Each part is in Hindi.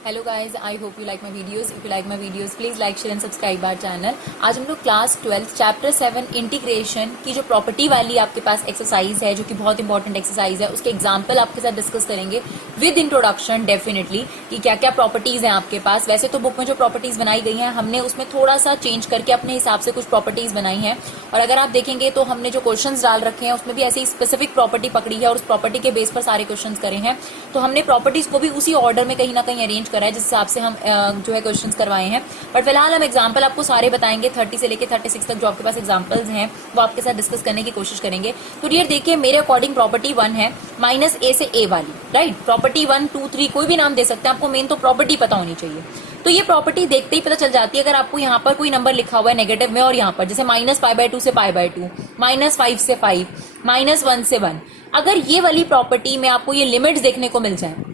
Hello guys, I hope you like my videos. If you like my videos please like share and subscribe our channel. आज हम लोग क्लास 12 चैप्टर 7 इंटीग्रेशन की जो प्रॉपर्टी वाली आपके पास एक्सरसाइज है, जो कि बहुत इंपॉर्टेंट एक्सरसाइज है, उसके एग्जांपल आपके साथ डिस्कस करेंगे विद इंट्रोडक्शन डेफिनेटली कि क्या क्या प्रॉपर्टीज हैं आपके पास। वैसे तो बुक में जो प्रॉपर्टीज बनाई गई हैं हमने उसमें थोड़ा सा चेंज करके अपने हिसाब से कुछ प्रॉपर्टीज बनाई हैं, और अगर आप देखेंगे तो हमने जो क्वेश्चन डाल रखे हैं उसमें भी ऐसी स्पेसिफिक प्रॉपर्टी पकड़ी है और उस प्रॉपर्टी के बेस पर सारे क्वेश्चन करे हैं। तो हमने प्रॉपर्टीज को भी उसी ऑर्डर में कहीं ना कहीं अरेंज करा है जिस हिसाब से हम जो है क्वेश्चंस करवाए हैं। बट फिलहाल हम एग्जांपल आपको सारे बताएंगे 30 से लेके 36 तक जो आपके पास एग्जांपल्स हैं वो आपके साथ डिस्कस करने की कोशिश करेंगे। तो डियर देखिए, मेरे अकॉर्डिंग प्रॉपर्टी 1 है माइनस ए से ए वाली, राइट। प्रॉपर्टी 1, 2, 3 कोई भी नाम दे सकते हैं, आपको मेन तो प्रॉपर्टी पता होनी चाहिए। तो ये प्रॉपर्टी देखते ही पता चल जाती है अगर आपको यहाँ पर कोई नंबर लिखा हुआ है नेगेटिव में, और यहाँ पर जैसे -π/2 से π/2, -5 से 5, -1 से 1, अगर ये वाली प्रॉपर्टी में आपको ये लिमिट्स देखने को मिल जाए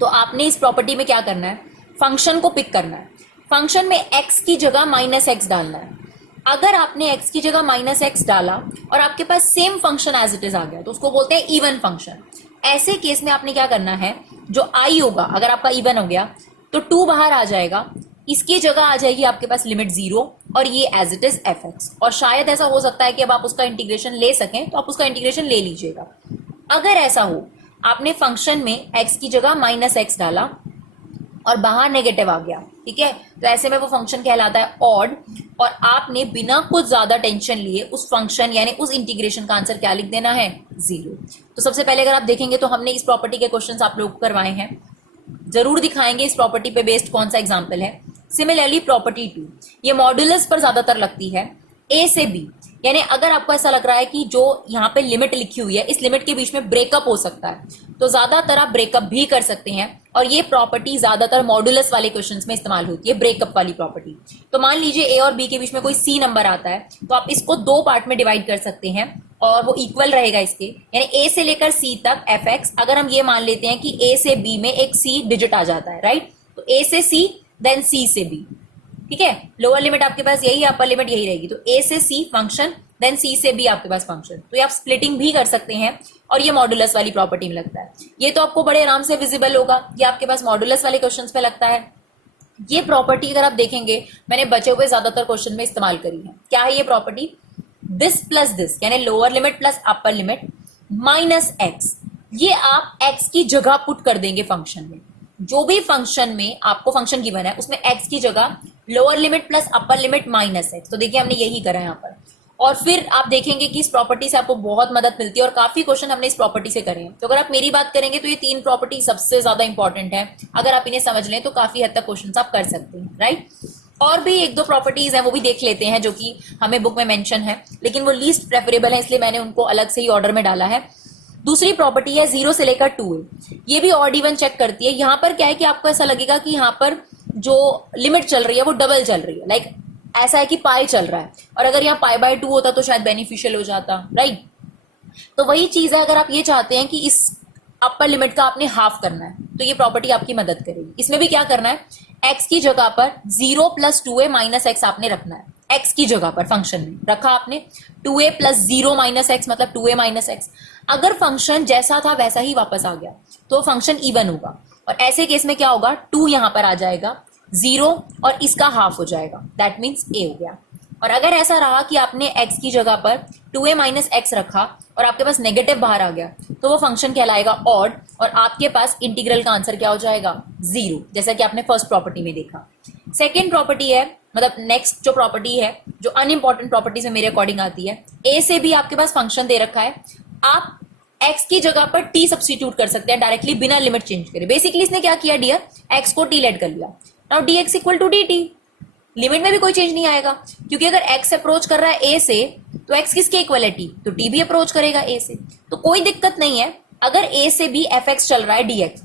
तो आपने इस प्रॉपर्टी में क्या करना है, फंक्शन को पिक करना है। फंक्शन में x की जगह -x डालना है। अगर आपने x की जगह -x डाला और आपके पास same function as it is आ गया तो उसको बोलते हैं इवन फंक्शन। ऐसे केस में आपने क्या करना है, जो i होगा अगर आपका इवन हो गया तो 2 बाहर आ जाएगा, इसकी जगह आ जाएगी आपके पास लिमिट 0 और ये एज इट इज fx। और शायद ऐसा हो सकता है कि अब आप उसका इंटीग्रेशन ले सकें तो आप उसका इंटीग्रेशन ले लीजिएगा। अगर ऐसा हो, आपने फंक्शन में x की जगह -x डाला और बाहर नेगेटिव आ गया, ठीक है, तो ऐसे में वो फंक्शन कहलाता है ऑड, और आपने बिना कुछ ज्यादा टेंशन लिए उस फंक्शन यानी उस इंटीग्रेशन का आंसर क्या लिख देना है, 0। तो सबसे पहले अगर आप देखेंगे तो हमने इस प्रॉपर्टी के क्वेश्चंस आप लोगों को करवाए हैं, जरूर दिखाएंगे इस प्रॉपर्टी पे बेस्ड कौन सा एग्जाम्पल है। सिमिलरली प्रॉपर्टी 2, ये मॉड्यूलस पर ज्यादातर लगती है, ए से बी, यानी अगर आपको ऐसा लग रहा है कि जो यहाँ पे लिमिट लिखी हुई है इस लिमिट के बीच में ब्रेकअप हो सकता है तो ज्यादातर आप ब्रेकअप भी कर सकते हैं, और ये प्रॉपर्टी ज्यादातर मॉड्यूलस वाले क्वेश्चंस में इस्तेमाल होती है, ब्रेकअप वाली प्रॉपर्टी। तो मान लीजिए ए और बी के बीच में कोई सी नंबर आता है तो आप इसको 2 पार्ट में डिवाइड कर सकते हैं और वो इक्वल रहेगा इसके, यानी ए से लेकर सी तक fx। अगर हम ये मान लेते हैं कि ए से बी में एक सी डिजिट आ जाता है, राइट, तो ए से सी देन सी से बी, ठीक है। लोअर लिमिट आपके पास यही है, अपर लिमिट यही रहेगी, तो ए से सी फंक्शन देन सी से बी आपके पास फंक्शन। तो ये आप स्प्लिटिंग भी कर सकते हैं और ये मॉड्यूलस वाली प्रॉपर्टी में लगता है। ये तो आपको बड़े आराम से विजिबल होगा, ये आपके पास मॉड्यूलस वाले क्वेश्चंस पे लगता है। ये प्रॉपर्टी अगर आप देखेंगे मैंने बचे हुए ज्यादातर क्वेश्चन में इस्तेमाल करी है। क्या है ये प्रॉपर्टी, दिस प्लस दिस यानी lower limit plus upper limit -x, ये आप x की जगह पुट कर देंगे फंक्शन में। जो भी फंक्शन में आपको फंक्शन गिवन है उसमें x की जगह lower limit plus upper limit -x, तो देखिए हमने यही करा है यहाँ पर। और फिर आप देखेंगे कि इस प्रॉपर्टी से आपको बहुत मदद मिलती है और काफी क्वेश्चन हमने इस प्रॉपर्टी से करे हैं। तो अगर आप मेरी बात करेंगे तो ये 3 प्रॉपर्टी सबसे ज्यादा इंपॉर्टेंट है, अगर आप इन्हें समझ लें तो काफी हद तक क्वेश्चन आप कर सकते हैं, राइट। और भी 1-2 प्रॉपर्टीज हैं वो भी देख लेते हैं जो कि हमें बुक में मेंशन है, लेकिन वो लीस्ट प्रेफरेबल है इसलिए मैंने उनको अलग से ही ऑर्डर में डाला है। दूसरी प्रॉपर्टी है 0 से लेकर 2a, ये भी ऑड इवन चेक करती है। यहाँ पर क्या है कि आपको ऐसा लगेगा कि यहाँ पर जो लिमिट चल रही है वो डबल चल रही है, लाइक ऐसा है कि पाई चल रहा है, और अगर यहाँ π/2 होता तो शायद बेनिफिशियल हो जाता, राइट। तो वही चीज है, अगर आप ये चाहते हैं कि इस अपर लिमिट का आपने हाफ करना है तो ये प्रॉपर्टी आपकी मदद करेगी। इसमें भी क्या करना है, x की जगह पर 0 + 2a - x आपने रखना है, x की जगह पर फंक्शन में रखा आपने 2a + 0 - x मतलब 2a - x। अगर फंक्शन जैसा था वैसा ही वापस आ गया तो फंक्शन इवन होगा, और ऐसे केस में क्या होगा, 2 यहां पर आ जाएगा, 0 और इसका हाफ हो जाएगा, दैट मीन्स a हो गया। और अगर ऐसा रहा कि आपने x की जगह पर 2a - x रखा और आपके पास नेगेटिव बाहर आ गया तो वो फंक्शन कहलाएगा ऑड, और आपके पास इंटीग्रल का आंसर क्या हो जाएगा, 0, जैसा कि आपने फर्स्ट प्रॉपर्टी में देखा। सेकेंड प्रॉपर्टी है, मतलब नेक्स्ट जो प्रॉपर्टी है जो अनइंपॉर्टेंट प्रॉपर्टी में मेरे अकॉर्डिंग आती है, ए से भी आपके पास फंक्शन दे रखा है, आप x की जगह पर t सब्स्टिट्यूट कर सकते हैं डायरेक्टली बिना लिमिट चेंज करे। बेसिकली इसने क्या किया डियर, x को t लेट कर लिया, नाउ dx = dt, लिमिट में भी कोई चेंज नहीं आएगा, क्योंकि अगर x अप्रोच कर रहा है a से तो x किसके इक्वल है, t, तो t भी अप्रोच करेगा a से, तो कोई दिक्कत नहीं है। अगर a से भी fx चल रहा है dx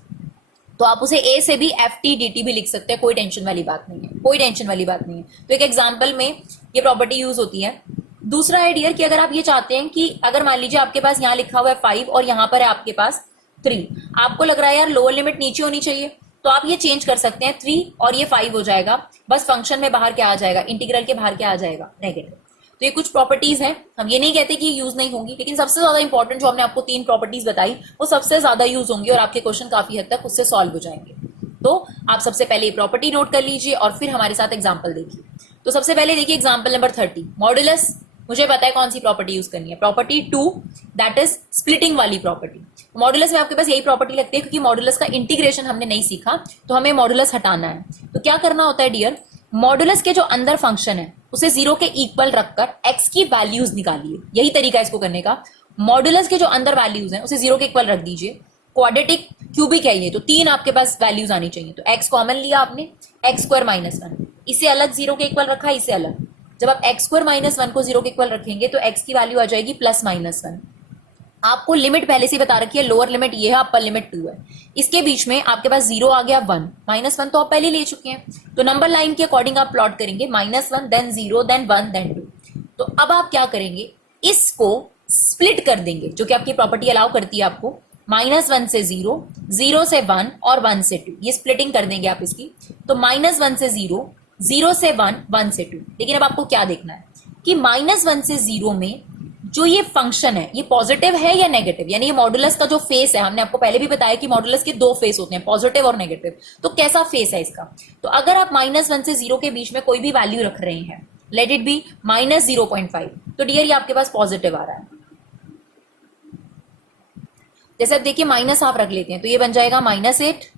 तो आप उसे a से भी ft dt भी लिख सकते हैं, कोई टेंशन वाली बात नहीं है, कोई टेंशन वाली बात नहीं है। तो एक एग्जाम्पल में ये प्रॉपर्टी यूज होती है। दूसरा है डियर कि अगर आप ये चाहते हैं कि अगर मान लीजिए आपके पास यहाँ लिखा हुआ है 5 और यहाँ पर है आपके पास 3, आपको लग रहा है यार लोअर लिमिट नीचे होनी चाहिए, तो आप ये चेंज कर सकते हैं, 3 और ये 5 हो जाएगा, बस फंक्शन में बाहर क्या आ जाएगा, इंटीग्रल के बाहर क्या आ जाएगा, नेगेटिव। तो ये कुछ प्रॉपर्टीज हैं, हम ये नहीं कहते कि ये यूज नहीं होंगी, लेकिन सबसे ज्यादा इंपॉर्टेंट जो हमने आपको 3 प्रॉपर्टीज बताई वो सबसे ज्यादा यूज होंगी और आपके क्वेश्चन काफी हद तक उससे सॉल्व हो जाएंगे। तो आप सबसे पहले ये प्रॉपर्टी नोट कर लीजिए और फिर हमारे साथ एग्जाम्पल देखिए। तो सबसे पहले देखिए एग्जाम्पल नंबर 30, मॉडुलस। मुझे पता है कौन सी प्रॉपर्टी यूज करनी है, प्रॉपर्टी 2, दैट इज स्प्लिटिंग वाली प्रॉपर्टी। मॉडुलस में आपके पास यही प्रॉपर्टी लगती है, क्योंकि मॉडुलस का इंटीग्रेशन हमने नहीं सीखा, तो हमें मॉडुलस हटाना है। तो क्या करना होता है डियर, मॉडुलस के जो अंदर फंक्शन है उसे 0 के इक्वल रखकर x की वैल्यूज निकालिए। यही तरीका है इसको करने का। मॉडुलस के जो अंदर वैल्यूज हैं उसे 0 के इक्वल रख दीजिए। क्वाड्रेटिक क्यूबिक है ये, तो 3 आपके पास वैल्यूज आनी चाहिए। तो x कॉमन लिया आपने, x स्क्वायर माइनस 1, इसे अलग 0 के इक्वल रखा, इसे अलग। जब आप x स्क्वायर माइनस 1 को 0 के इक्वल रखेंगे तो x की वैल्यू आ जाएगी प्लस माइनस 1। आपको लिमिट पहले से बता रखी है, लोअर लिमिट ये है, अपर लिमिट 2 है। इसके बीच में आपके पास 0 आ गया, 1 माइनस 1 तो आप पहले ले चुके हैं। तो नंबर लाइन के अकॉर्डिंग आप प्लॉट करेंगे, -1 देन 0 देन 1 देन 2। तो अब आप क्या करेंगे, इसको स्प्लिट कर देंगे, जो कि आपकी प्रॉपर्टी अलाउ करती है आपको। -1 से 0, 0 से 1 और 1 से 2, ये स्प्लिटिंग कर देंगे आप इसकी। तो -1 से 0, 0 से 1, 1 से 2। लेकिन अब आपको क्या देखना है कि -1 से 0 में जो ये फंक्शन है ये पॉजिटिव है या नेगेटिव, यानी ये मॉडुलस का जो फेस है, हमने आपको पहले भी बताया कि मॉडुलस के 2 फेस होते हैं, पॉजिटिव और नेगेटिव। तो कैसा फेस है इसका, तो अगर आप -1 से 0 के बीच में कोई भी वैल्यू रख रहे हैं, लेट इट बी -0.5, तो डियर ये आपके पास पॉजिटिव आ रहा है। जैसे अब देखिए -हाफ रख लेते हैं, तो ये बन जाएगा -8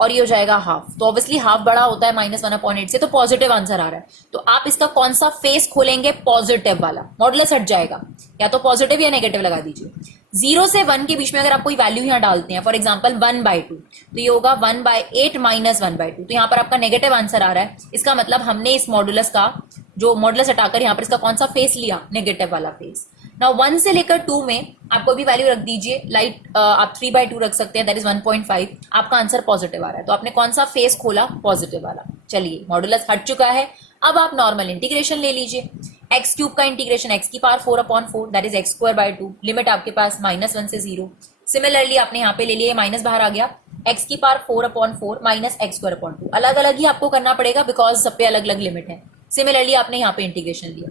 और ये हो जाएगा हाफ। तो ऑब्वियसली हाफ बड़ा होता है -1/8 से, तो पॉजिटिव आंसर आ रहा है। तो आप इसका कौन सा फेस खोलेंगे, पॉजिटिव वाला, मॉडुलस हट जाएगा, या तो पॉजिटिव या नेगेटिव लगा दीजिए। 0 से 1 के बीच में अगर आप कोई वैल्यू यहाँ डालते हैं, फॉर एग्जांपल 1/2, तो ये होगा 1/8 माइनस 1/2। तो यहाँ पर आपका नेगेटिव आंसर आ रहा है। इसका मतलब हमने इस मॉडुलस का जो मॉडुलस हटाकर यहाँ पर इसका कौन सा फेस लिया, नेगेटिव वाला फेस। नाउ 1 से लेकर 2 में आप कोई भी वैल्यू रख दीजिए, लाइक आप 3/2 रख सकते हैं, दैट इज 1.5। आपका आंसर पॉजिटिव आ रहा है, तो आपने कौन सा फेस खोला, पॉजिटिव वाला। चलिए मॉडुलस हट चुका है। अब आप नॉर्मल इंटीग्रेशन ले लीजिए, एक्स क्यूब का इंटीग्रेशन एक्स की power 4/4, that is x²/2। Limit आपके पास -1 से 0। सिमिलरली आपने यहाँ पे ले लिया, माइनस बाहर आ गया, x की पावर 4/4 माइनस x²/2। अलग अलग ही आपको करना पड़ेगा, बिकॉज सब पे अलग अलग लिमिट है। सिमिलरली आपने यहाँ पे इंटीग्रेशन लिया।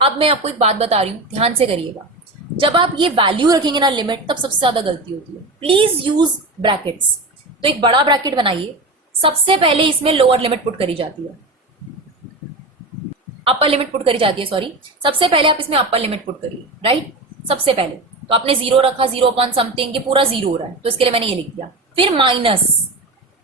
अब मैं आपको एक बात बता रही हूँ, ध्यान से करिएगा। जब आप ये वैल्यू रखेंगे ना लिमिट, तब सबसे ज्यादा गलती होती है। Please use brackets. तो एक बड़ा ब्रैकेट बनाइए, सबसे पहले इसमें लोअर लिमिट पुट करी जाती है, अपर लिमिट पुट करी जाती है, सॉरी। सबसे पहले आप इसमें अपर लिमिट पुट करिए, राइट। सबसे पहले तो आपने 0 रखा, 0.something, ये पूरा 0 हो रहा है, तो इसके लिए मैंने ये लिख दिया। फिर माइनस,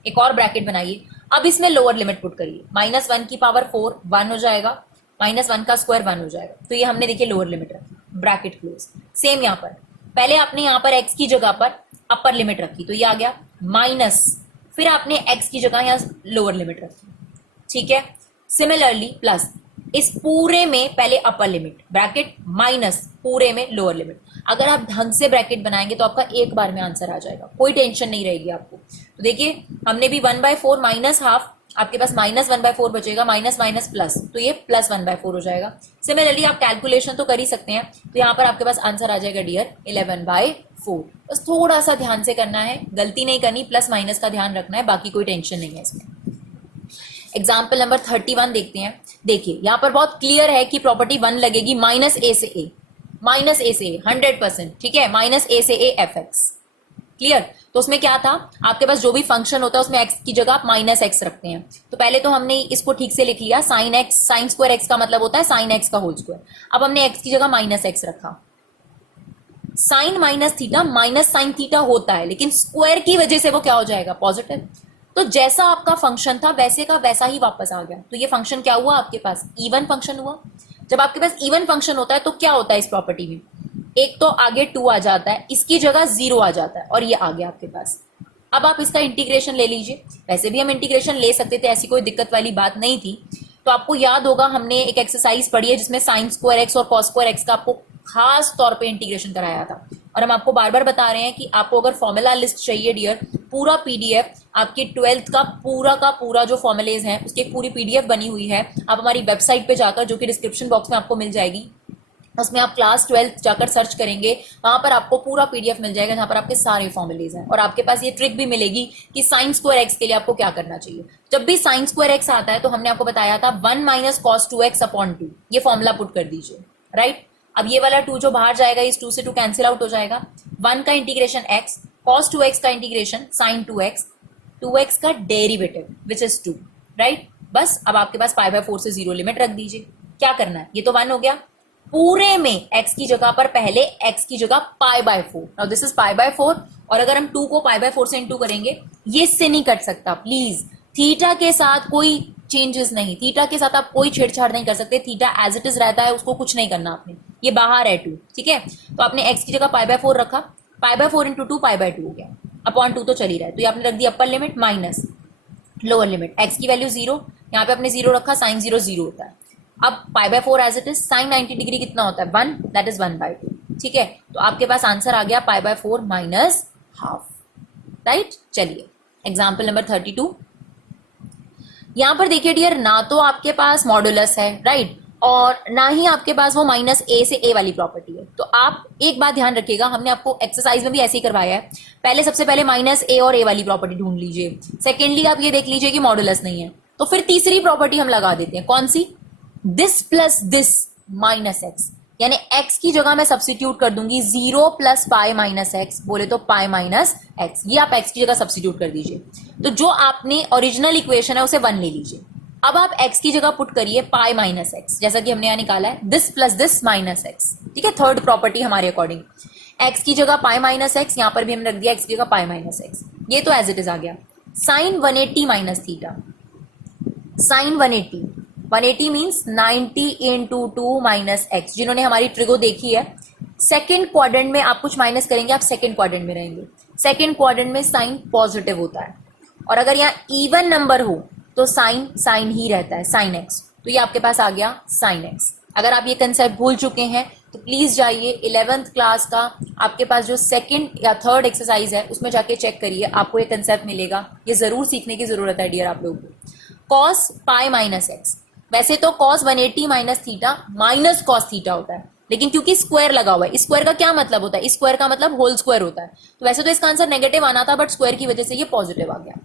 एक और ब्रैकेट बनाइए। अब इसमें लोअर लिमिट पुट करिए, -1 की पावर 4 1 हो जाएगा, -1 का स्क्वायर 1 हो जाएगा। तो ये हमने देखिए लोअर लिमिट रखी, ब्रैकेट क्लोज। सेम यहाँ पर पहले आपने यहाँ पर x की जगह पर अपर लिमिट रखी, तो ये आ गया माइनस, फिर आपने x की जगह यहाँ लोअर लिमिट रखी, ठीक है। सिमिलरली प्लस, इस पूरे में पहले अपर लिमिट ब्रैकेट माइनस, पूरे में लोअर लिमिट। अगर आप ढंग से ब्रैकेट बनाएंगे तो आपका एक बार में आंसर आ जाएगा, कोई टेंशन नहीं रहेगी आपको। तो देखिए हमने भी 1/4 माइनस हाफ, आपके पास -1/4 बचेगा, माइनस माइनस प्लस, तो ये +1/4 हो जाएगा। सिमिलरली आप कैलकुलेशन तो कर ही सकते हैं, तो यहाँ पर आपके पास आंसर आ जाएगा डियर 11/4। बस थोड़ा सा ध्यान से करना है, गलती नहीं करनी, प्लस माइनस का ध्यान रखना है, बाकी कोई टेंशन नहीं है इसमें। एग्जाम्पल नंबर 31 देखते हैं। देखिए यहाँ पर बहुत क्लियर है कि प्रॉपर्टी 1 लगेगी -a से a, -a से a 100%, ठीक है। -a से a fx, क्लियर। तो उसमें क्या था, आपके पास जो भी फंक्शन होता है उसमें x की जगह आप -x रखते हैं। तो पहले तो हमने इसको ठीक से लिख लिया, sin x, sin square x का मतलब होता है sin x का होल स्क्वायर। अब हमने x की जगह -x रखा, sine minus theta minus sine theta होता है, लेकिन स्क्वायर की वजह से वो क्या हो जाएगा, पॉजिटिव। तो जैसा आपका फंक्शन था वैसे का वैसा ही वापस आ गया। तो ये फंक्शन क्या हुआ, आपके पास इवन फंक्शन हुआ। जब आपके पास इवन फंक्शन होता है तो क्या होता है इस प्रॉपर्टी में, एक तो आगे 2 आ जाता है, इसकी जगह 0 आ जाता है, और ये आ गया आपके पास। अब आप इसका इंटीग्रेशन ले लीजिए। वैसे भी हम इंटीग्रेशन ले सकते थे, ऐसी कोई दिक्कत वाली बात नहीं थी। तो आपको याद होगा हमने एक एक्सरसाइज पढ़ी है जिसमें साइन स्क्वायर एक्स और कॉस स्क्वायर एक्स का आपको खास तौर पे इंटीग्रेशन कराया था। और हम आपको बार बार बता रहे हैं कि आपको अगर फॉर्मूला लिस्ट चाहिए डियर, पूरा पीडीएफ आपकी 12th का पूरा जो फॉर्मुलेज हैं उसकी एक पूरी पीडीएफ बनी हुई है। आप हमारी वेबसाइट पे जाकर, जो कि डिस्क्रिप्शन बॉक्स में आपको मिल जाएगी, उसमें आप क्लास 12th जाकर सर्च करेंगे, वहां पर आपको पूरा पीडीएफ मिल जाएगा जहां पर आपके सारे फॉर्मुलेज हैं। और आपके पास ये ट्रिक भी मिलेगी कि साइन स्क्वायर एक्स के लिए आपको क्या करना चाहिए। जब भी साइन स्क्वायर एक्स आता है तो हमने आपको बताया था 1 माइनस कॉस 2x/2, ये फॉर्मूला पुट कर दीजिए, राइट। अब ये वाला 2 जो बाहर जाएगा, इस 2 से 2 कैंसिल आउट हो जाएगा। 1 का इंटीग्रेशन x, cos 2x का इंटीग्रेशन sin 2x, 2x का डेरिवेटिव विच इज 2, राइट। बस अब आपके पास पाई बाय 4 से 0 लिमिट रख दीजिए। क्या करना है, ये तो 1 हो गया, पूरे में x की जगह पर पहले x की जगह पाई by 4, now this is pi by 4, और अगर हम 2 को पाई बाय 4 से इंटू करेंगे, ये इससे नहीं कट सकता प्लीज। थीटा के साथ कोई चेंजेस नहीं, थीटा के साथ आप कोई छेड़छाड़ नहीं कर सकते, थीटा एज इट इज रहता है, उसको कुछ नहीं करना आपने, ये बाहर है 2, ठीक है। तो आपने x की जगह पाई बाय 4 रखा, पाई बाय 4 इंटू 2 पाई बाय 2 हो गया, अपॉन 2 तो चल ही रहा है, तो ये आपने रख दिया upper limit minus lower limit, x की वैल्यू 0, यहाँ पे आपने 0 रखा, साइन 0 0 होता है। अब pi by 4 as it is, sine 90 degree कितना होता है 1, दैट इज 1/2, ठीक है। तो आपके पास आंसर आ गया पाई बाय 4 माइनस हाफ, राइट। चलिए एग्जाम्पल नंबर 32, यहां पर देखिए डियर, ना तो आपके पास मॉडुलस है, राइट, और ना ही आपके पास वो माइनस ए से ए वाली प्रॉपर्टी है। तो आप एक बात ध्यान रखिएगा, हमने आपको एक्सरसाइज में भी ऐसे ही करवाया है, पहले सबसे पहले माइनस ए और ए वाली प्रॉपर्टी ढूंढ लीजिए, सेकेंडली आप ये देख लीजिए कि मॉडुलस नहीं है, तो फिर तीसरी प्रॉपर्टी हम लगा देते हैं, कौन सी, this plus this minus x, यानी x की जगह मैं सब्सिट्यूट कर दूंगी 0 प्लस पाई माइनस एक्स, बोले तो पाई माइनस एक्स, ये आप x की जगह सब्सिट्यूट कर दीजिए। तो जो आपने ओरिजिनल इक्वेशन है उसे 1 ले लीजिए। अब आप x की जगह पुट करिए पाई माइनस एक्स, जैसा कि हमने यहाँ निकाला है this plus this minus x, ठीक है, थर्ड प्रॉपर्टी हमारे अकॉर्डिंग। x की जगह पाई माइनस एक्स, यहाँ पर भी हमने रख दिया x की जगह पाई माइनस एक्स, ये तो एज इट इज आ गया। Sine 180 minus theta, sine 180 means 90 into 2 minus x, जिन्होंने हमारी ट्रिगो देखी है, सेकेंड क्वाड्रेंट में आप कुछ माइनस करेंगे, आप सेकेंड क्वाड्रेंट में रहेंगे, सेकेंड क्वाड्रेंट में साइन पॉजिटिव होता है, और अगर यहाँ इवन नंबर हो तो साइन साइन ही रहता है, साइन एक्स, तो ये आपके पास आ गया साइन एक्स। अगर आप ये कंसेप्ट भूल चुके हैं तो प्लीज जाइए 11th क्लास का आपके पास जो सेकंड या थर्ड एक्सरसाइज है उसमें जाके चेक करिए, आपको ये कंसेप्ट मिलेगा, ये जरूर सीखने की जरूरत है डियर आप लोगों को। कॉस पाई माइनस एक्स, वैसे तो cos 180 minus theta minus cos theta होता है, लेकिन क्योंकि स्क्वायर लगा हुआ है, स्क्वायर का क्या मतलब होता है, स्क्वायर का मतलब होल स्क्वायर होता है, तो वैसे तो इसका आंसर नेगेटिव आना था, बट स्क्वायर की वजह से ये पॉजिटिव आ गया।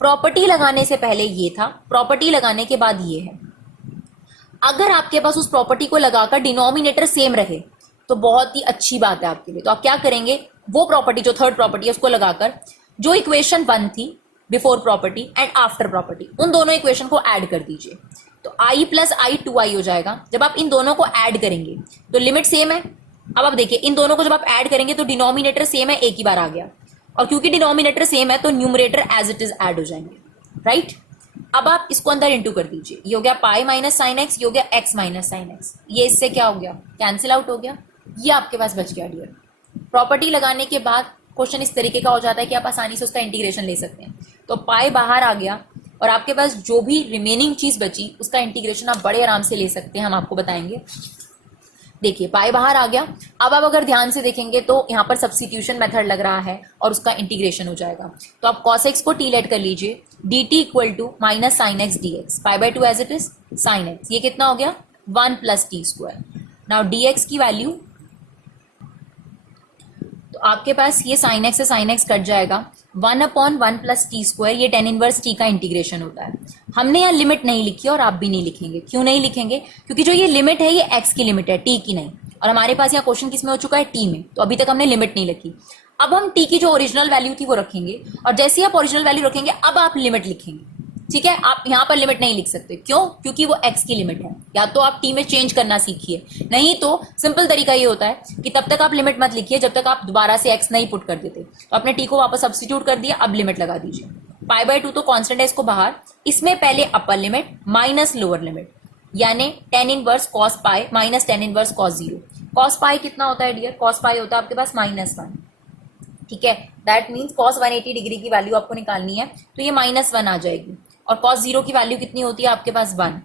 प्रॉपर्टी लगाने से पहले ये था, प्रॉपर्टी लगाने के बाद ये है। अगर आपके पास उस प्रॉपर्टी को लगाकर डिनोमिनेटर सेम रहे तो बहुत ही अच्छी बात है आपके लिए। तो आप क्या करेंगे, वो प्रॉपर्टी जो थर्ड प्रॉपर्टी है उसको लगाकर जो इक्वेशन 1 थी before property and after property, उन दोनों इक्वेशन को ऐड कर दीजिए, तो i प्लस आई 2i हो जाएगा। जब आप इन दोनों को ऐड करेंगे तो लिमिट सेम है। अब आप देखिए इन दोनों को जब आप ऐड करेंगे तो डिनोमिनेटर सेम है, एक ही बार आ गया, और क्योंकि डिनोमिनेटर सेम है तो numerator as it is add हो जाएंगे, राइट। अब आप इसको अंदर इंटू कर दीजिए, ये हो गया पाई माइनस साइन एक्स, ये हो गया एक्स माइनस साइन एक्स, ये इससे क्या हो गया, कैंसिल आउट हो गया, ये आपके पास बच गया डियर। प्रॉपर्टी लगाने के बाद क्वेश्चन इस तरीके का हो जाता है कि आप आसानी से उसका इंटीग्रेशन ले सकते हैं। तो पाई बाहर आ गया और आपके पास जो भी रिमेनिंग चीज बची उसका इंटीग्रेशन आप बड़े आराम से ले सकते हैं, हम आपको बताएंगे। देखिए पाई बाहर आ गया। अब आप अगर ध्यान से देखेंगे तो यहाँ पर सब्स्टिट्यूशन मेथड लग रहा है और उसका इंटीग्रेशन हो जाएगा। तो आप cos x को t लेट कर लीजिए, dt equal to minus sine x d x, pi by 2 as it is sine x, ये कितना हो गया 1 plus t square. Now dx की वैल्यू, तो आपके पास ये साइन एक्स से साइन एक्स कट जाएगा, 1 अपॉन 1 प्लस टी स्क्वायर, ये tan इनवर्स t का इंटीग्रेशन होता है। हमने यहाँ लिमिट नहीं लिखी और आप भी नहीं लिखेंगे। क्यों नहीं लिखेंगे, क्योंकि जो ये लिमिट है ये x की लिमिट है, t की नहीं, और हमारे पास यहाँ क्वेश्चन किस में हो चुका है, t में, तो अभी तक हमने लिमिट नहीं लिखी। अब हम t की जो ओरिजिनल वैल्यू थी वो रखेंगे, और जैसे ही आप ओरिजिनल वैल्यू रखेंगे अब आप लिमिट लिखेंगे, ठीक है। आप यहाँ पर लिमिट नहीं लिख सकते, क्यों, क्योंकि वो x की लिमिट है। या तो आप t में चेंज करना सीखिए, नहीं तो सिंपल तरीका ये होता है कि तब तक आप लिमिट मत लिखिए जब तक आप दोबारा से x नहीं पुट कर देते। तो आपने t को वापस सब्स्टिट्यूट कर दिया, अब लिमिट लगा दीजिए। पाई बाय 2 तो कांस्टेंट है, इसको बाहर, इसमें पहले upper limit minus lower limit, यानी tan inverse cos pi minus tan inverse cos 0। cos पाई कितना होता है डियर, cos पाई होता है आपके पास -1, ठीक है। दैट मीन्स cos 180 डिग्री की वैल्यू आपको निकालनी है, तो ये -1 आ जाएगी, और cos 0 की वैल्यू कितनी होती है आपके पास 1।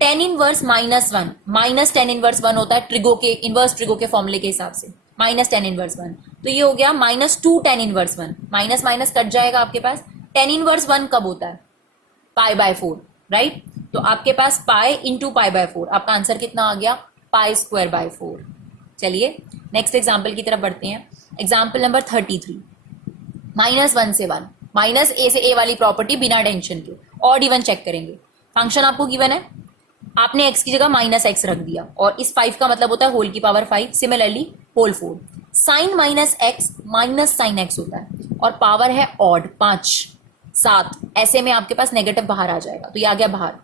tan inverse -1 minus tan inverse 1 होता है ट्रिगो के, इनवर्स ट्रिगो के फॉर्मूले के हिसाब से, माइनस tan इनवर्स 1, तो ये हो गया -2 tan inverse 1, minus minus cut जाएगा आपके पास। tan इनवर्स 1 कब होता है, पाई बाय 4, राइट। तो आपके पास पाई इंटू पाई बाय 4, आपका आंसर कितना आ गया, पाई स्क्वायर बाय 4। चलिए नेक्स्ट एग्जाम्पल की तरफ बढ़ते हैं। एग्जाम्पल नंबर 33, -1 से 1, माइनस ए से ए वाली प्रॉपर्टी बिना टेंशन के, और इवन चेक करेंगे। फंक्शन आपको गिवन है, आपने x की जगह -x रख दिया, और इस 5 का मतलब होता है होल की power 5, similarly whole 4। Sine minus x minus sine x होता है, और पावर है ऑड 5 7, ऐसे में आपके पास नेगेटिव बाहर आ जाएगा, तो ये आ गया बाहर।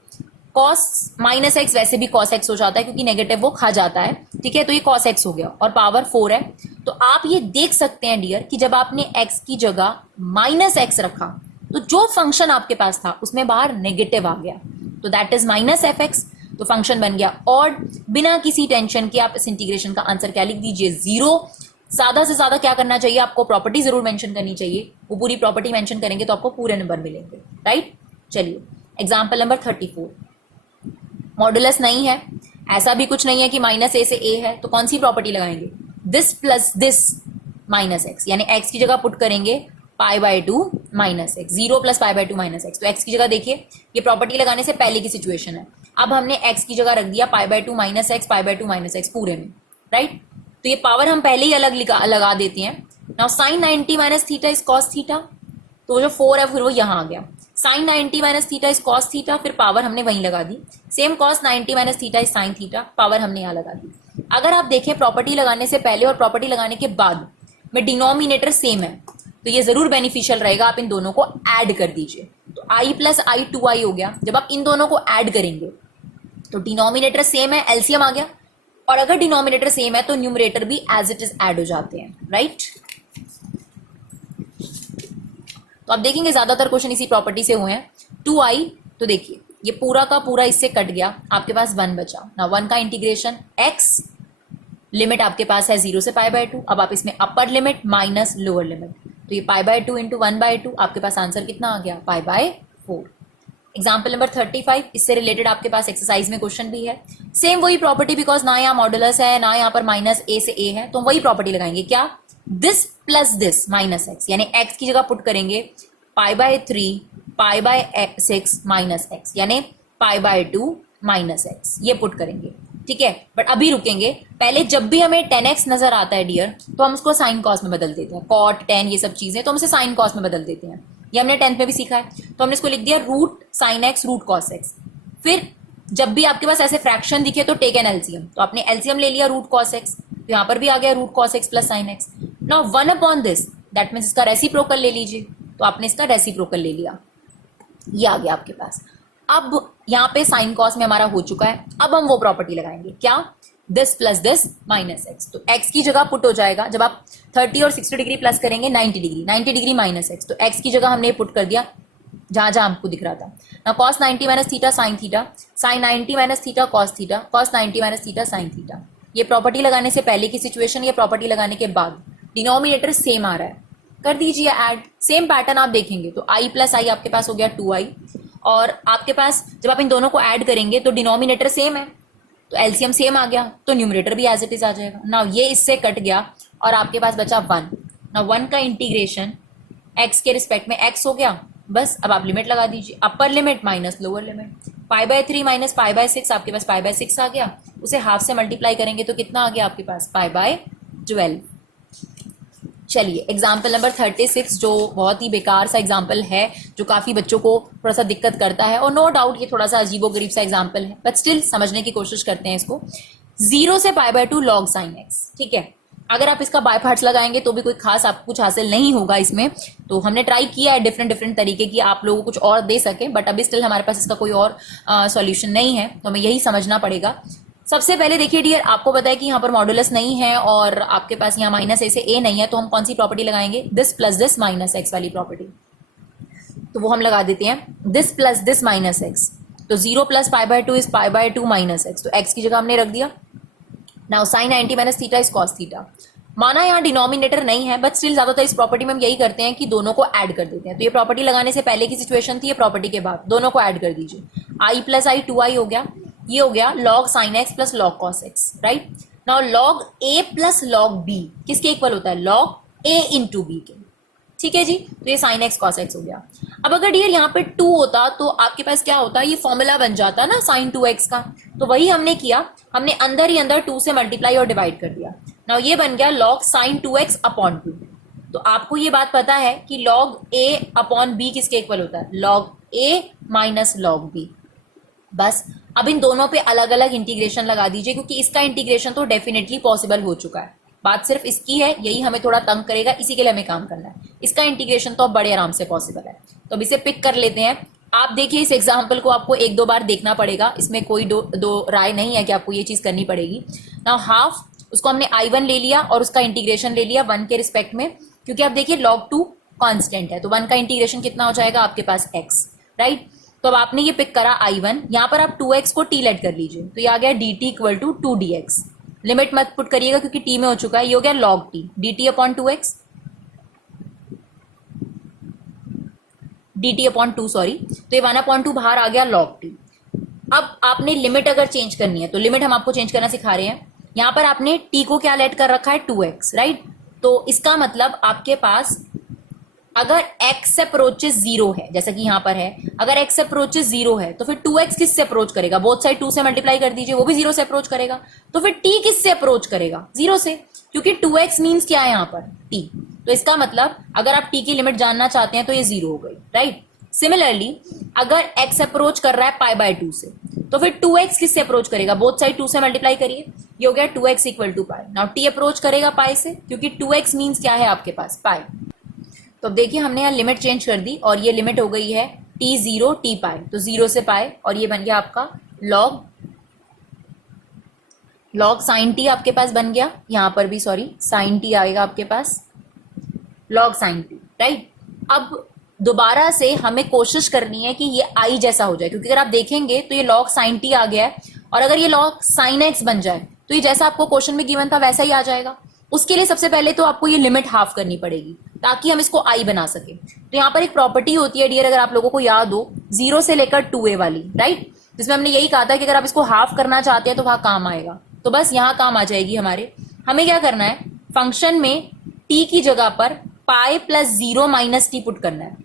cos माइनस एक्स वैसे भी cos x हो जाता है क्योंकि नेगेटिव वो खा जाता है, ठीक है, तो ये cos x हो गया और पावर 4 है। तो आप ये देख सकते हैं डियर कि जब आपने x की जगह माइनस एक्स रखा तो जो फंक्शन आपके पास था उसमें बाहर नेगेटिव आ गया, तो that is minus F x, तो फंक्शन बन गया ऑड। बिना किसी टेंशन के आप इस इंटीग्रेशन का आंसर क्या लिख दीजिए, 0। ज्यादा से ज्यादा क्या करना चाहिए, आपको प्रॉपर्टी जरूर मेंशन करनी चाहिए, वो पूरी प्रॉपर्टी मेंशन करेंगे तो आपको पूरे नंबर मिलेंगे, राइट। चलिए एग्जाम्पल नंबर 34, मॉडुलस नहीं है, ऐसा भी कुछ नहीं है कि माइनस ए से ए है, तो कौन सी प्रॉपर्टी लगाएंगे, this plus this minus x, यानी एक्स की जगह पुट करेंगे पाई by 2 minus x, 0 plus pi by 2 minus x. तो एक्स की जगह देखिए, ये प्रॉपर्टी लगाने से पहले की सिचुएशन है, अब हमने एक्स की जगह रख दिया पाई by 2 minus x, pi by 2 minus x पूरे में, राइट। तो ये पावर हम पहले ही अलग लगा देते हैं। Now sine 90 minus theta is cos theta, तो जो 4 है फिर वो यहां आ गया, sine 90 minus theta is cos theta, फिर पावर हमने वहीं लगा दी, same cos 90 minus theta is sine theta, power हमने यहाँ लगा दी। अगर आप देखें प्रॉपर्टी लगाने से पहले और प्रॉपर्टी लगाने के बाद में डिनोमिनेटर सेम है, तो ये जरूर बेनिफिशियल रहेगा, आप इन दोनों को ऐड कर दीजिए, तो i प्लस आई 2i हो गया। जब आप इन दोनों को ऐड करेंगे तो डिनोमिनेटर सेम है, एलसीएम आ गया, और अगर डिनोमिनेटर सेम है तो न्यूमरेटर भी एज इट इज ऐड हो जाते हैं, राइट। तो आप देखेंगे ज्यादातर क्वेश्चन इसी प्रॉपर्टी से हुए हैं। 2i, तो देखिए ये पूरा का पूरा इससे कट गया, आपके पास 1 बचा ना, 1 का इंटीग्रेशन x, लिमिट आपके पास है 0 से पाई बाय 2, अब आप इसमें upper limit minus lower limit, तो ये पाई बाय 2 इंटू 1 बाय 2, आपके पास आंसर कितना आ गया, पाई बाय 4। एग्जाम्पल नंबर 35, इससे रिलेटेड आपके पास एक्सरसाइज में क्वेश्चन भी है, सेम वही प्रॉपर्टी, बिकॉज ना यहाँ मॉडुलस है ना यहाँ पर माइनस ए से ए है, तो वही प्रॉपर्टी लगाएंगे, क्या, this plus this minus x, यानी एक्स की जगह पुट करेंगे pi by 3 pi by 6 minus x, यानी पाई बाय 2 माइनस एक्स, ये पुट करेंगे, ठीक है। बट अभी रुकेंगे, पहले जब भी हमें 10x नजर आता है डियर, तो हम उसको साइन कॉस में बदल देते हैं, कॉट 10 ये सब चीजें, तो हम उसे साइन कॉस में बदल देते हैं, ये हमने 10th में भी सीखा है, तो हमने इसको लिख दिया root sine x root cos x. फिर जब भी आपके पास ऐसे फ्रैक्शन दिखे तो टेक एन एलसीएम, तो आपने एलसीएम ले लिया रूट कॉस एक्स, तो यहाँ पर भी आ गया root cos x plus sine x. Now 1 upon this, that means इसका रेसिप्रोकल ले लीजिए, तो आपने इसका रेसिप्रोकल ले लिया, ये आ गया आपके पास। अब यहाँ पे साइन कॉस में हमारा हो चुका है, अब हम वो प्रॉपर्टी लगाएंगे, क्या, this plus this minus x, तो एक्स की जगह पुट हो जाएगा, जब आप 30 और 60 डिग्री प्लस करेंगे 90 डिग्री, 90 डिग्री माइनस एक्स, तो एक्स की जगह हमने पुट कर दिया जहां जहां हमको दिख रहा था ना, cos 90 minus theta sine theta, sine 90 minus theta cos theta, cos 90 minus theta sine theta. ये प्रॉपर्टी लगाने से पहले की सिचुएशन, ये प्रॉपर्टी लगाने के बाद, डिनोमिनेटर सेम आ रहा है, कर दीजिए ऐड, सेम पैटर्न आप देखेंगे, तो i प्लस आई आपके पास हो गया 2i, और आपके पास जब आप इन दोनों को ऐड करेंगे तो डिनोमिनेटर सेम है, तो एलसीएम सेम आ गया, तो न्यूमरेटर भी एज इट इज आ जाएगा। नाउ ये इससे कट गया और आपके पास बचा 1, नाउ 1 का इंटीग्रेशन x के रिस्पेक्ट में x हो गया, बस अब आप लिमिट लगा दीजिए, upper limit minus lower limit, pi by 3 minus pi by 6, आपके पास पाई बाय 6 आ गया, उसे हाफ से मल्टीप्लाई करेंगे तो कितना आ गया आपके पास, पाई बाय 12। चलिए एग्जाम्पल नंबर 36, जो बहुत ही बेकार सा एग्जाम्पल है, जो काफी बच्चों को थोड़ा सा दिक्कत करता है, और नो डाउट ये थोड़ा सा अजीबोगरीब सा एग्जाम्पल है, बट स्टिल समझने की कोशिश करते हैं इसको। 0 से पाई बाय 2 लॉग साइन एक्स, ठीक है, अगर आप इसका बाय पार्ट्स लगाएंगे तो भी कोई खास आपको कुछ हासिल नहीं होगा इसमें, तो हमने ट्राई किया है डिफरेंट तरीके की आप लोगों को कुछ और दे सके, बट अभी स्टिल हमारे पास इसका कोई और सॉल्यूशन नहीं है, तो हमें यही समझना पड़ेगा। सबसे पहले देखिए डियर, आपको पता है कि यहाँ पर मॉडुलस नहीं है और आपके पास यहाँ माइनस ए से ए नहीं है, तो हम कौन सी प्रॉपर्टी लगाएंगे, this plus this minus x वाली प्रॉपर्टी, तो वो हम लगा देते हैं, this plus this minus x, तो 0 plus pi by 2 is pi by 2 minus x, तो एक्स की जगह हमने रख दिया। Now sine 90 minus theta is cos theta, माना यहाँ डिनोमिनेटर नहीं है, बट स्टिल ज्यादातर इस प्रॉपर्टी में हम यही करते हैं कि दोनों को ऐड कर देते हैं, तो ये प्रॉपर्टी लगाने से पहले की सिचुएशन थी, ये प्रॉपर्टी के बाद, दोनों को ऐड कर दीजिए, i प्लस आई 2i हो गया, ये हो गया log sin x plus log cos x, right. Now log a plus log b किसके इक्वल होता है, log a इंटू b के, ठीक है जी, तो ये sin x cos x हो गया। अब अगर डियर यहाँ पे 2 होता तो आपके पास क्या होता, ये फॉर्मूला बन जाता ना sin 2x का, तो वही हमने किया, हमने अंदर ही अंदर 2 से मल्टीप्लाई और डिवाइड कर दिया। नाउ ये बन गया log sin 2x अपॉन 2, तो आपको ये बात पता है कि log a अपॉन b किसके इक्वल होता है, log a minus log b। बस अब इन दोनों पे अलग अलग इंटीग्रेशन लगा दीजिए, क्योंकि इसका इंटीग्रेशन तो डेफिनेटली पॉसिबल हो चुका है, बात सिर्फ इसकी है, यही हमें थोड़ा तंग करेगा, इसी के लिए हमें काम करना है। इसका इंटीग्रेशन तो अब बड़े आराम से पॉसिबल है, तो अब इसे पिक कर लेते हैं। आप देखिए इस एग्जाम्पल को आपको एक दो बार देखना पड़ेगा, इसमें कोई दो राय नहीं है कि आपको ये चीज करनी पड़ेगी। नाउ हाफ, उसको हमने I1 ले लिया और उसका इंटीग्रेशन ले लिया 1 के रिस्पेक्ट में, क्योंकि आप देखिए log 2 कांस्टेंट है, तो 1 का इंटीग्रेशन कितना हो जाएगा आपके पास x, राइट। तो अब आपने ये पिक करा I1, यहाँ पर आप 2x को t लेट कर लीजिए, तो ये आ गया dt equal to 2dx। Limit मत पुट करिएगा क्योंकि t में हो चुका है, ये हो गया log t, dt upon 2x, dt upon 2 sorry, तो ये 1/2 बाहर आ गया log t। अब आपने लिमिट अगर चेंज करनी है तो लिमिट हम आपको चेंज करना सिखा रहे हैं। यहां पर आपने t को क्या लेट कर रखा है 2x, राइट। तो इसका मतलब आपके पास अगर x अप्रोचेस 0 है, जैसा कि यहां पर है, अगर x अप्रोचेस 0 है तो फिर 2x किससे अप्रोच करेगा, बोथ साइड 2 से मल्टीप्लाई कर दीजिए, वो भी 0 से अप्रोच करेगा। तो फिर t किससे अप्रोच करेगा, 0 से, क्योंकि 2x मीन्स क्या है यहाँ पर t। तो इसका मतलब अगर आप t की लिमिट जानना चाहते हैं तो ये 0 हो गई, राइट। सिमिलरली अगर x अप्रोच कर रहा है π/2 से, तो फिर 2x किससे अप्रोच करेगा, बोथ साइड 2 से मल्टीप्लाई करिए, ये हो गया 2x equal to pi. Now t approach करेगा पाई से, क्योंकि 2x मीन्स क्या है आपके पास पाई। तो अब देखिए हमने यहाँ लिमिट चेंज कर दी और ये लिमिट हो गई है t0 t पाई, तो 0 से पाई, और ये बन गया आपका log साइन t आपके पास बन गया, यहां पर भी सॉरी साइन t आएगा आपके पास, log साइन t, राइट। अब दोबारा से हमें कोशिश करनी है कि ये i जैसा हो जाए, क्योंकि अगर आप देखेंगे तो ये log sin t आ गया है, और अगर ये log sin x बन जाए तो ये जैसा आपको क्वेश्चन में गिवन था वैसा ही आ जाएगा। उसके लिए सबसे पहले तो आपको ये लिमिट हाफ करनी पड़ेगी ताकि हम इसको i बना सके। तो यहाँ पर एक प्रॉपर्टी होती है डियर, अगर आप लोगों को याद हो, 0 से लेकर 2a वाली, राइट, जिसमें हमने यही कहा था कि अगर आप इसको हाफ करना चाहते हैं तो वहां काम आएगा। तो बस यहाँ काम आ जाएगी हमारे। हमें क्या करना है, फंक्शन में t की जगह पर pi plus 0 minus T put करना है,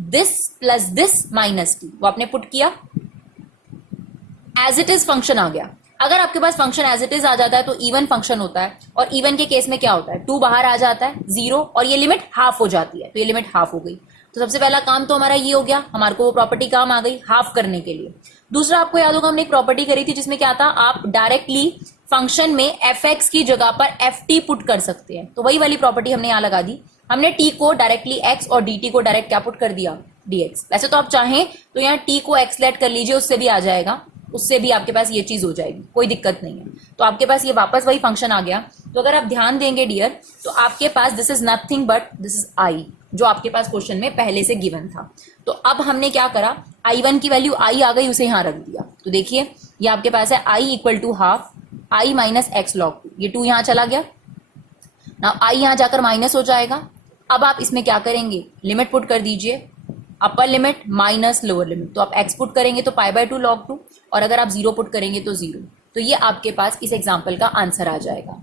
this plus this minus T, वो आपने पुट किया, एज इट इज फंक्शन आ गया। अगर आपके पास फंक्शन एज इट इज आ जाता है तो इवन फंक्शन होता है, और इवन के केस में क्या होता है, 2 बाहर आ जाता है, 0, और ये लिमिट हाफ हो जाती है, तो ये लिमिट हाफ हो गई। तो सबसे पहला काम तो हमारा ये हो गया, हमारे को वो प्रॉपर्टी काम आ गई हाफ करने के लिए। दूसरा आपको याद होगा हमने एक प्रॉपर्टी करी थी जिसमें क्या था, आप डायरेक्टली फंक्शन में fx की जगह पर ft पुट कर सकते हैं, तो वही वाली प्रॉपर्टी हमने यहाँ लगा दी। हमने t को डायरेक्टली x और dt को डायरेक्ट क्या पुट कर दिया, dx। वैसे तो आप चाहें तो यहाँ t को x लेट कर लीजिए, उससे भी आ जाएगा, उससे भी आपके पास ये चीज हो जाएगी, कोई दिक्कत नहीं है। तो आपके पास ये वापस वही फंक्शन आ गया। तो अगर आप ध्यान देंगे डियर, तो आपके पास this is nothing but this is i, जो आपके पास क्वेश्चन में पहले से गिवन था। तो अब हमने क्या करा, i1 की वैल्यू i आ गई, उसे यहां रख दिया। तो देखिए ये आपके पास है i equal to half i minus x log 2, ये 2 यहां चला गया ना, i यहां जाकर माइनस हो जाएगा। अब आप इसमें क्या करेंगे, लिमिट पुट कर दीजिए, upper limit minus lower limit, तो आप x पुट करेंगे तो π/2 log 2, और अगर आप 0 पुट करेंगे तो 0। तो ये आपके पास इस एग्जाम्पल का आंसर आ जाएगा।